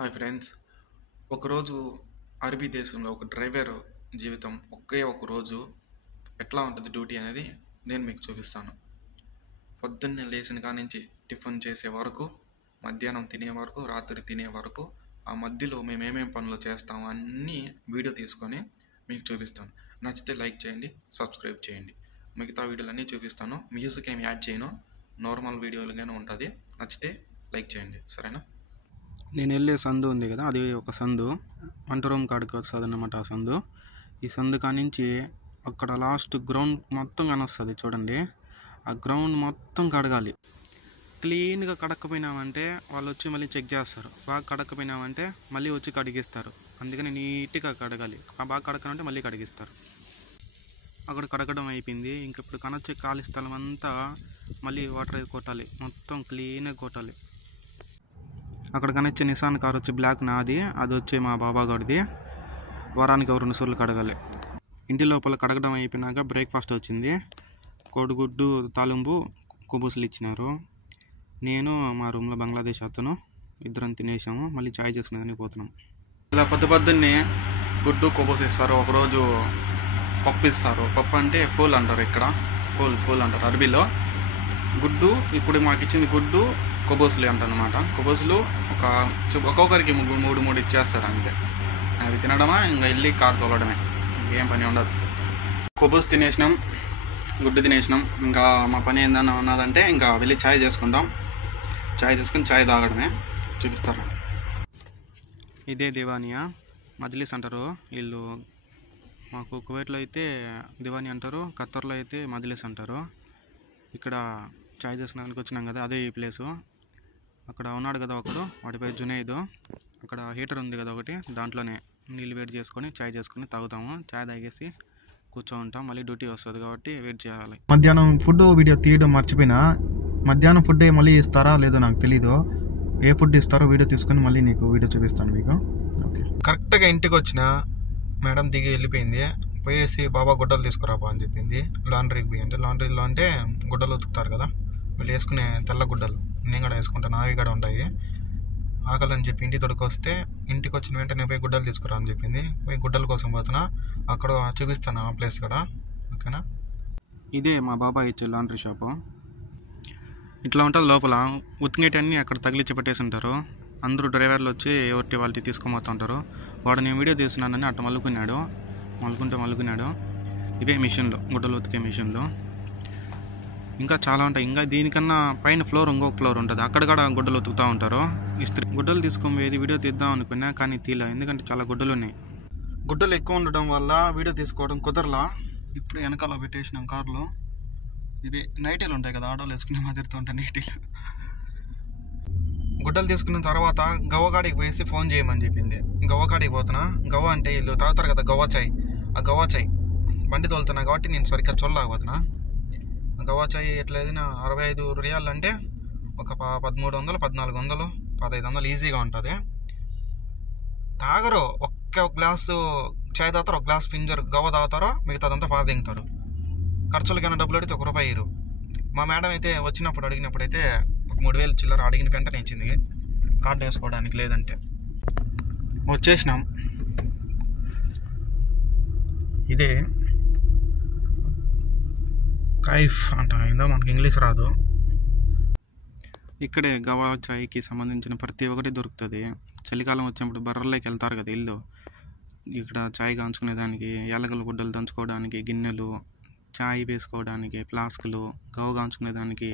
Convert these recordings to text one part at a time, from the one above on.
Hi friends. ఒకరోజు అరబీ దేశంలో ఒక డ్రైవర్ జీవితం ఒకే ఒక రోజు ఎట్లా ఉంటుంది డ్యూటీ అనేది నేను మీకు చూపిస్తాను. పొద్దున్నే లేచిన కాడి నుంచి టిఫిన్ చేసే వరకు, మధ్యాహ్నం తినే వరకు, రాత్రి తినే వరకు, ఆ మధ్యలో మేము ఏమేమి పనులు చేస్తామో అన్నీ వీడియో తీసుకొని మీకు చూపిస్తాను. నచ్చితే లైక్ చేయండి, సబ్స్క్రైబ్ చేయండి. మిగతా వీడియోలు అన్నీ చూపిస్తాను. మ్యూజిక్ ఏమి యాడ్ చేయను, నార్మల్ వీడియోలుగానే ఉంటుంది. నచ్చితే లైక్ చేయండి, సరేనా? నేను వెళ్ళే సందు ఉంది కదా, అది ఒక సందు వంట రూమ్ కాడికి వస్తుంది అన్నమాట. ఆ సందు, ఈ సందు కానించి అక్కడ లాస్ట్ గ్రౌండ్ మొత్తం కానొస్తుంది చూడండి. ఆ గ్రౌండ్ మొత్తం కడగాలి. క్లీన్గా కడక్కపోయినామంటే వాళ్ళు వచ్చి మళ్ళీ చెక్ చేస్తారు. బాగా కడక్కపోయినామంటే మళ్ళీ వచ్చి కడిగిస్తారు. అందుకని నీట్గా కడగాలి. బాగా కడకనంటే మళ్ళీ కడిగిస్తారు. అక్కడ కడగడం అయిపోయింది. ఇంక ఇప్పుడు కనొచ్చే ఖాళీ స్థలం అంతా మళ్ళీ వాటర్ కొట్టాలి, మొత్తం క్లీన్గా కొట్టాలి. అక్కడ కనిచ్చే నిసాన్ కార్ వచ్చి బ్లాక్ నాది, అది వచ్చి మా బాబా గారిది. వారానికి 2 సార్లు కడగాలి. ఇంటి లోపల కడగడం అయిపోయినాక బ్రేక్ఫాస్ట్ వచ్చింది. కోడిగుడ్డు తాలింపు కుబూసులు ఇచ్చినారు. నేను మా రూమ్లో బంగ్లాదేశ్ అతను ఇద్దరం తినేసాము. మళ్ళీ చాయ్ చేసుకునేదానికి పోతున్నాం. ఇలా పొద్దున్నే గుడ్డు కుబూసు ఇస్తారు. ఒకరోజు పప్పు ఇస్తారు. పప్పు అంటే ఫూల్ అంటారు, ఇక్కడ ఫూల్ అంటారు అరబీలో. గుడ్డు ఇప్పుడు మాకు ఇచ్చింది గుడ్డు కొబోసులు అంటనమాట. కొబోసులు ఒక్కొక్కరికి 3 ఇచ్చేస్తారు అంతే. అవి తినడమా, ఇంకా వెళ్ళి కారు తోలడమే, ఇంకేం పని ఉండదు. కొబోసు తినేసినాం, గుడ్డు తినేసినాం. ఇంకా మా పని ఏందన్నా ఉన్నదంటే ఇంకా వెళ్ళి ఛాయ్ చేసుకుంటాం. ఛాయ్ చేసుకుని ఛాయ్ తాగడమే. చూపిస్తారు. ఇదే దివానియా, మజ్లిస్ అంటారు వీళ్ళు. మాకు కువైట్లో అయితే దివాని అంటారు, ఖత్తర్లో అయితే మజ్లిస్ అంటారు. ఇక్కడ ఛాయ్ చేసుకునేందుకు వచ్చినాం కదా, అదే ఈ ప్లేసు. అక్కడ ఉన్నాడు కదా ఒకడు, వాడి పేరు జునైద్. అక్కడ హీటర్ ఉంది కదా ఒకటి, దాంట్లోనే నీళ్ళు వేడి చేసుకొని ఛాయ్ చేసుకొని తాగుతాము. ఛాయ్ తాగేసి కూర్చోంటాం. మళ్ళీ డ్యూటీ వస్తుంది కాబట్టి వెయిట్ చేయాలి. మధ్యాహ్నం ఫుడ్ వీడియో తీయడం మర్చిపోయినా. మధ్యాహ్నం ఫుడ్ మళ్ళీ ఇస్తారా లేదో నాకు తెలీదు. ఏ ఫుడ్ ఇస్తారో వీడియో తీసుకొని మళ్ళీ నీకు వీడియో చూపిస్తాను మీకు. ఓకే. కరెక్ట్గా ఇంటికి వచ్చిన మేడం దిగి వెళ్ళిపోయింది. పోయేసి బాబా గుడ్డలు తీసుకురాబా అని చెప్పింది. లాండ్రీకి పోయి, అంటే లాండ్రీలో అంటే గుడ్డలు ఉతుకుతారు కదా, వీళ్ళు వేసుకునే తెల్ల గుడ్డలు. నేను కూడా వేసుకుంటాను, అవి కూడా ఉంటాయి. ఆకలి అని చెప్పి ఇంటి తొడుకొస్తే, ఇంటికి వచ్చిన వెంటనే పోయి గుడ్డలు తీసుకురా అని చెప్పింది. పోయి గుడ్డల కోసం పోతున్నా. అక్కడ చూపిస్తాను ఆ ప్లేస్ కూడా, ఓకేనా? ఇదే మా బాబాయ్ ఇచ్చే లాండ్రీ షాపు. ఇట్లా ఉంటుంది లోపల. ఉతికేటన్నీ అక్కడ తగిలిచ్చి పెట్టేసి ఉంటారు. అందరూ డ్రైవర్లు వచ్చి ఎవరి వాళ్ళకి తీసుకొని ఉంటారు. వాడు నేను వీడియో తీస్తున్నానని అట్లా మలుకున్నాడు. ఇవే మిషన్లు, గుడ్డలు ఉతికే మిషన్లు. ఇంకా చాలా ఉంటాయి. ఇంకా దీనికన్నా పైన ఫ్లోర్ ఇంకొక ఫ్లోర్ ఉంటుంది, అక్కడ కూడా గుడ్డలు ఉతుకుతూ ఉంటారు. ఇస్త్రీ గుడ్డలు తీసుకొని వీడియో తీద్దాం అనుకున్నా, కానీ తీలా, ఎందుకంటే చాలా గుడ్డలు ఉన్నాయి. గుడ్డలు ఎక్కువ ఉండడం వల్ల వీడియో తీసుకోవడం కుదరలా. ఇప్పుడు వెనకాల పెట్టేసినాం కార్లో. ఇవి నైటీలు ఉంటాయి కదా, ఆడోళ్ళు వేసుకునే మాదిరితో ఉంటాయి నైటీలు. గుడ్డలు తీసుకున్న తర్వాత గవ్వకాడికి పోయేసి ఫోన్ చేయమని చెప్పింది. గవ్వకాడికి పోతున్నా. గవ్వ అంటే వీళ్ళు తాగుతారు కదా గవ్వ చాయ్, ఆ గవ్వ చాయ్ బండి తోలుతున్నా కాబట్టి నేను సరిగ్గా చూడలేకపోతున్నా. గవ్వ చాయ్ ఎట్లా ఏదైనా 65 రియాలు అంటే ఒక 1300, 1400, 1500 ఈజీగా ఉంటుంది. తాగరు. ఒక్క గ్లాసు చాయ్ తాగుతారు, ఒక గ్లాస్ ఫింజర్ గవ్వ తాగుతారో, మిగతాదంతా పాత దిగుతారు. ఖర్చులకైనా డబ్బులు అడిగితే ₹1 మా మేడం అయితే వచ్చినప్పుడు అడిగినప్పుడైతే 3000 చిల్లర అడిగిన వెంటనే ఇచ్చింది, కార్డు వేసుకోవడానికి. లేదంటే వచ్చేసినాం. ఇదే కైఫ్ అంట, ఏందో మనకి ఇంగ్లీష్ రాదు. ఇక్కడే గవా చాయ్కి సంబంధించిన ప్రతి ఒక్కటి దొరుకుతుంది. చలికాలం వచ్చినప్పుడు బర్రలోకి వెళ్తారు కదా ఇల్లు, ఇక్కడ చాయ్ కాంచుకునేదానికి, యాలకుల గుడ్డలు దంచుకోవడానికి గిన్నెలు, చాయ్ వేసుకోవడానికి ఫ్లాస్కులు, గవ్వ కాంచుకునేదానికి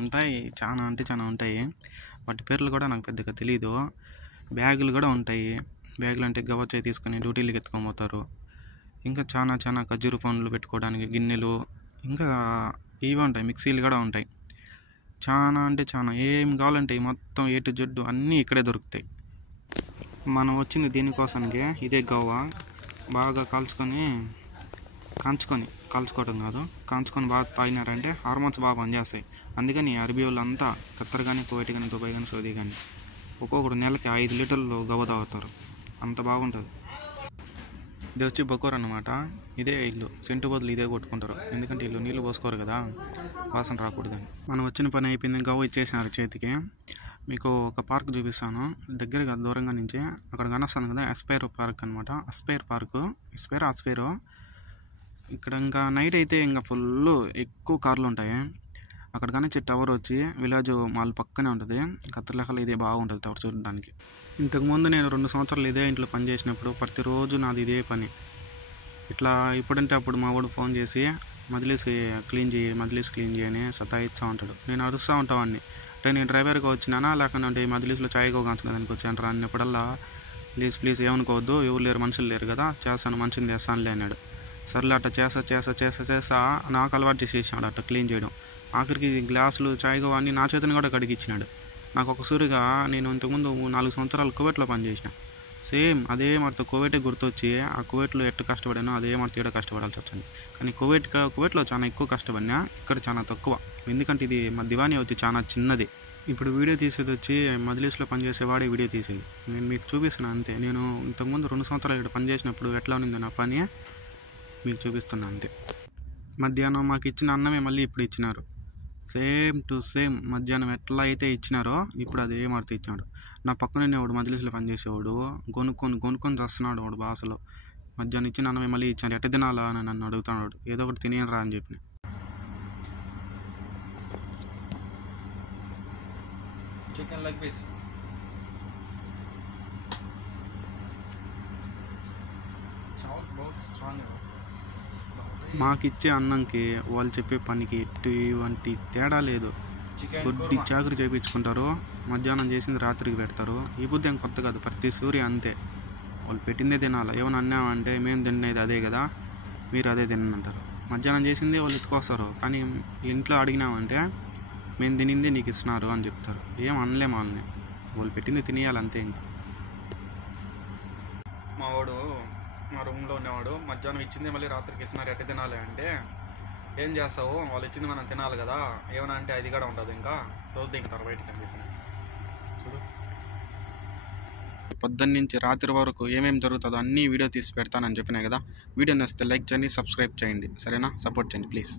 ఉంటాయి. చాలా అంటే చాలా ఉంటాయి. వాటి పేర్లు కూడా నాకు పెద్దగా తెలీదు. బ్యాగులు కూడా ఉంటాయి. బ్యాగులు అంటే గవ్వ చాయ్ తీసుకొని డ్యూటీలకు ఎత్తుకొని పోతారు. ఇంకా చాలా ఖర్జూర పండ్లు పెట్టుకోవడానికి గిన్నెలు, ఇంకా ఇవి ఉంటాయి. మిక్సీలు కూడా ఉంటాయి. చాలా అంటే చాలా, ఏం కావాలంటే మొత్తం A to Z అన్నీ ఇక్కడే దొరుకుతాయి. మనం వచ్చింది దీనికోసానికి. ఇదే గవ్వ బాగా కాల్చుకోవడం కాదు, కాంచుకొని బాగా తాగినారంటే హార్మోన్స్ బాగా పనిచేస్తాయి. అందుకని అరబీ వాళ్ళంతా ఖత్తర్ కానీ, కువైట్ కానీ, దుబాయ్ కానీ, సౌదీ కానీ ఒక్కొక్కరు నెలకి 5 లీటర్లు గవ్వ తాగుతారు. అంత బాగుంటుంది. ఇది వచ్చి బకోర్ అన్నమాట. ఇదే ఇల్లు, సెంటు బదులు ఇదే కొట్టుకుంటారు. ఎందుకంటే ఇల్లు నీళ్ళు పోసుకోరు కదా, వాసన రాకూడదని. మనం వచ్చిన పని అయిపోయింది. గవ్వ ఇచ్చేసినారు చేతికి. మీకు ఒక పార్క్ చూపిస్తాను దగ్గరగా దూరంగా నుంచి. అక్కడ కనొస్తాను కదా ఎస్పైర్ పార్క్ అనమాట. ఎస్పైర్ పార్కు ఆస్పైరో. ఇక్కడ ఇంకా నైట్ అయితే ఇంకా ఫుల్ ఎక్కువ కార్లు ఉంటాయి. అక్కడ కానీ టవర్ వచ్చి విలేజ్ మాల్ పక్కనే ఉంటుంది. కత్తిలెక్కలు ఇదే బాగుంటుంది టవర్ చూడడానికి. ఇంతకుముందు నేను 2 సంవత్సరాలు ఇదే ఇంట్లో పని చేసినప్పుడు ప్రతిరోజు నాది ఇదే పని. ఇట్లా ఇప్పుడంటే అప్పుడు మా వాడు ఫోన్ చేసి మజ్లిస్ క్లీన్ చేయి అని సతాయిస్తూ ఉంటాడు. నేను అరుస్తూ ఉంటావాడిని. అంటే నేను డ్రైవర్గా వచ్చినానా లేకపోతే ఈ మజ్లిస్లో చాయ్గా కాల్చుకోవడానికి వచ్చాను రా అన్నప్పుడల్లా ప్లీజ్ ఏమనుకోవద్దు, ఎవరు లేరు, మనుషులు లేరు కదా, చేస్తాను మనిషిని చేస్తానులే అన్నాడు. సర్లే అట్లా చేస్తా నాకు అలవాటు చేసేసాడు అట్లా క్లీన్ చేయడం. ఆఖరికి గ్లాసులు చాయ్గా అన్నీ నా చేతిని కూడా కడిగిచ్చినాడు. నాకు ఒకసారిగా నేను ఇంతకుముందు 4 సంవత్సరాలు కువైట్లో పనిచేసిన. సేమ్ అదే మాతో కువైటే గుర్తొచ్చి ఆ కువైట్లో ఎట్టు కష్టపడానో అదే మాతో ఇక్కడ కష్టపడాల్సి వచ్చింది. కానీ కువైట్లో చాలా ఎక్కువ కష్టపడినా, ఇక్కడ చాలా తక్కువ. ఎందుకంటే ఇది మా దివానీ వచ్చి చాలా చిన్నది. ఇప్పుడు వీడియో తీసేది వచ్చి మజ్లిస్లో పనిచేసేవాడే వీడియో తీసేది. నేను మీకు చూపిస్తున్నాను అంతే. నేను ఇంతకుముందు 2 సంవత్సరాలు ఇక్కడ పనిచేసినప్పుడు ఎట్లా ఉన్నిందో నా పని మీకు చూపిస్తున్నాను అంతే. మధ్యాహ్నం మాకు ఇచ్చిన అన్నమే మళ్ళీ ఇప్పుడు ఇచ్చినారు. సేమ్ టు సేమ్ మధ్యాహ్నం ఎట్లా అయితే ఇచ్చినారో ఇప్పుడు అదే మారుతూ ఇచ్చినాడు. నా పక్కనే వాడు మజ్లిస్లో పనిచేసేవాడు కొనుక్కొని చేస్తున్నాడు వాడు భాషలో. మధ్యాహ్నం ఇచ్చిన అన్నమే మళ్ళీ ఇచ్చాడు. ఎట్ట తినాలా అని నన్ను అడుగుతున్నాడు. ఏదో ఒకటి తినేయరా అని చెప్పిన. చికెన్ లెగ్ పీస్ మాకిచ్చే అన్నంకి వాళ్ళు చెప్పే పనికి ఎటువంటి తేడా లేదు. కొద్ది చాకరీ చేయించుకుంటారు. మధ్యాహ్నం చేసింది రాత్రికి పెడతారు. ఈ బుద్ధి ఏం కొత్త కాదు, ప్రతి సూర్య అంతే. వాళ్ళు పెట్టిందే తినాలి. ఏమైనా అన్నామంటే మేము తినేది అదే కదా, మీరు అదే తినంటారు. మధ్యాహ్నం చేసింది వాళ్ళు ఎత్తుకొస్తారు. కానీ ఇంట్లో అడిగినామంటే మేము తినింది నీకు ఇస్తున్నారు అని చెప్తారు. ఏం అనలేము వాళ్ళని, వాళ్ళు పెట్టింది తినేయాలి అంతే. ఇంకా మా రూమ్లో ఉన్నవాడు మధ్యాహ్నం ఇచ్చింది మళ్ళీ రాత్రికి ఇస్తున్నారు, ఎట్ట తినాలి అంటే, ఏం చేస్తావు, వాళ్ళు ఇచ్చింది మనం తినాలి కదా, ఏమన్నా అంటే అది కూడా ఉండదు, ఇంకా రోజు దిగుతారు బయటికి అని చెప్పిన. చూడు, పొద్దున్న నుంచి రాత్రి వరకు ఏమేమి జరుగుతుందో అన్నీ వీడియో తీసి పెడతానని చెప్పినా కదా. వీడియో నచ్చితే లైక్ చేయండి, సబ్స్క్రైబ్ చేయండి, సరేనా? సపోర్ట్ చేయండి ప్లీజ్.